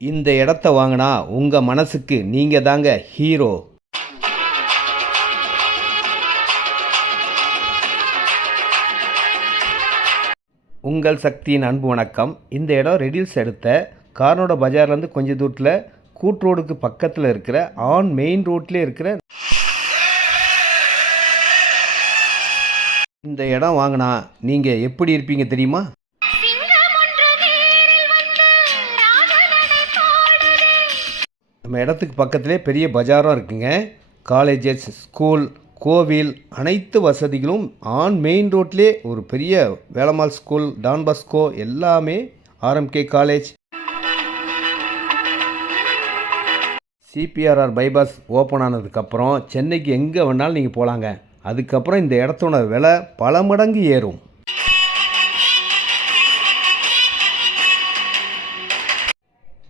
இந்த இடத்த வாங்கினா உங்கள் மனசுக்கு நீங்கள் தாங்க ஹீரோ. உங்கள் சக்தியின் அன்பு வணக்கம். இந்த இடம் ரெடில்ஸ் எடுத்த கார்னோட பஜார்லேருந்து கொஞ்சம் தூரத்தில் கூட்ரோடுக்கு பக்கத்தில் இருக்கிற மெயின் ரோட்லேயே இருக்கிற இந்த இடம் வாங்கினா நீங்கள் எப்படி இருப்பீங்க தெரியுமா? நம்ம இடத்துக்கு பக்கத்திலே பெரிய பஜாரும் இருக்குங்க. காலேஜஸ், ஸ்கூல், கோவில் அனைத்து வசதிகளும் மெயின் ரோட்லேயே ஒரு பெரிய வேலம்மாள் ஸ்கூல், டான் பாஸ்கோ எல்லாமே, RMK college, CPRR bypass open ஆனதுக்கப்புறம் சென்னைக்கு எங்கே வேணாலும் நீங்கள் போகலாங்க. அதுக்கப்புறம் இந்த இடத்தோட விலை பல மடங்கு ஏறும்.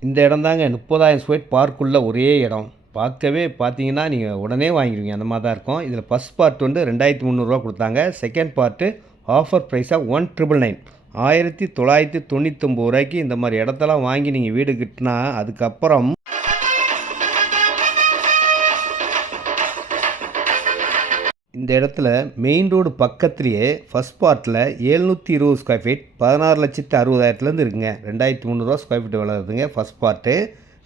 இந்த இடம் தாங்க 30,000 ஸ்கொயர் பார்க்குள்ள ஒரே இடம். பார்க்கவே பார்த்தீங்கன்னா நீங்கள் உடனே வாங்கிடுவீங்க, அந்த மாதிரி தான் இருக்கும். இதில் ஃபஸ்ட் பார்ட் வந்து 2,300 கொடுத்தாங்க. செகண்ட் பார்ட்டு ஆஃபர் ப்ரைஸாக 1,999 1999 இந்த மாதிரி இடத்தெல்லாம் வாங்கி நீங்கள் வீடு கட்டினா அதுக்கப்புறம் இந்த இடத்துல மெயின் ரோடு பக்கத்துலேயே ஃபஸ்ட் பார்ட்டில் 720 ஸ்கொயர் ஃபீட் 16,60,000 இருக்குங்க. 2,300 ஸ்கொயர் ஃபீட் விளையாடுதுங்க first part.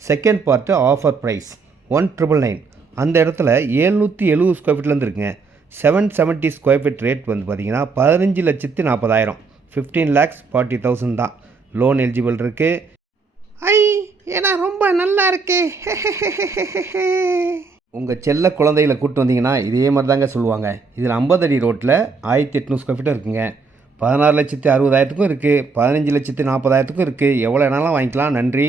Second part offer price 1,999. அந்த இடத்துல 770 ஸ்கொயர் ஃபீட்லேருந்து இருக்குங்க. 770 ஸ்கொயர் ஃபீட் ரேட் வந்து பார்த்தீங்கன்னா 15,40,000 15,40,000 தான். லோன் எலிஜிபிள் இருக்குது. ஏன்னா ரொம்ப நல்லா இருக்கு. உங்கள் செல்ல குழந்தைகளை கூப்பிட்டு வந்தீங்கன்னா இதே மாதிரி தாங்க சொல்லுவாங்க. இதில் 50 அடி ரோட்டில் 1,800 ஸ்கொயர் ஃபீட்டும் இருக்குங்க. 16,60,000 இருக்குது, 15,40,000 இருக்குது, எவ்வளோ வேணாலும் வாங்கிக்கலாம். நன்றி.